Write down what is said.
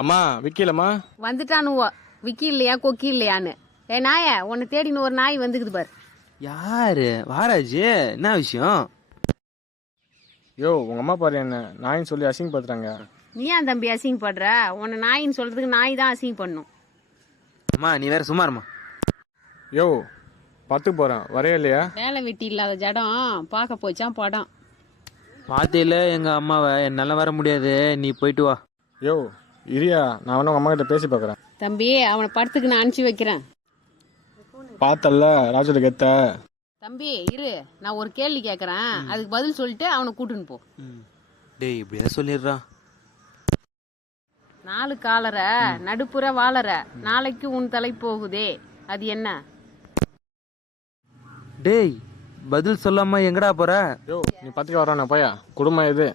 அம்மா விக்கலம்மா. வந்துட்டானுவோ விக்கி இல்லையா கொக்கி இல்லையான்னு. நாய உன்னை தேடின்னு ஒரு நாய் வந்துக்குது பாரு. யாரு வாராஜ்? என்ன விஷயம்? யோ உங்க அம்மா பாரு என்ன நாயின்னு சொல்லி அசிங்கப்படுத்துறாங்க. நீ ஏன் தம்பி அசிங்கப்படுற? உன்னை நாயின்னு சொல்றதுக்கு நாய் தான் அசிங்க பண்ணும். அம்மா நீ வேற சும்மாருமா. யோ பத்துக்கு போறேன் வரையா இல்லையா? வேலை வெட்டி இல்லாத ஜடம் பார்க்க போச்சான் படம். பாத்தியில எங்க அம்மாவை என்னால வர முடியாது, நீ போயிட்டு வா. யோ இரியா, நான் வேணா உங்க அம்மா கிட்ட பேசி பாக்குறேன். தம்பி அவனை படத்துக்கு நான் அனுப்பிச்சு வைக்கிறேன். பார்த்தல்ல ராஜோட கெத்த. தம்பி இரு, நான் ஒரு கேள்வி கேட்கறேன், அதுக்கு பதில் சொல்லிட்டு அவனை கூட்டுன்னு போ. டேய் இப்படியா சொல்லிடுறான். 4 காலர நடுப்புற வாழற நாளைக்கு உன் தலை போகுதே, அது என்ன? டேய் பதில் சொல்லாம எங்கடா போற? யோ நீ பத்துக்கு வரானே போயா, குடும்பம் இது.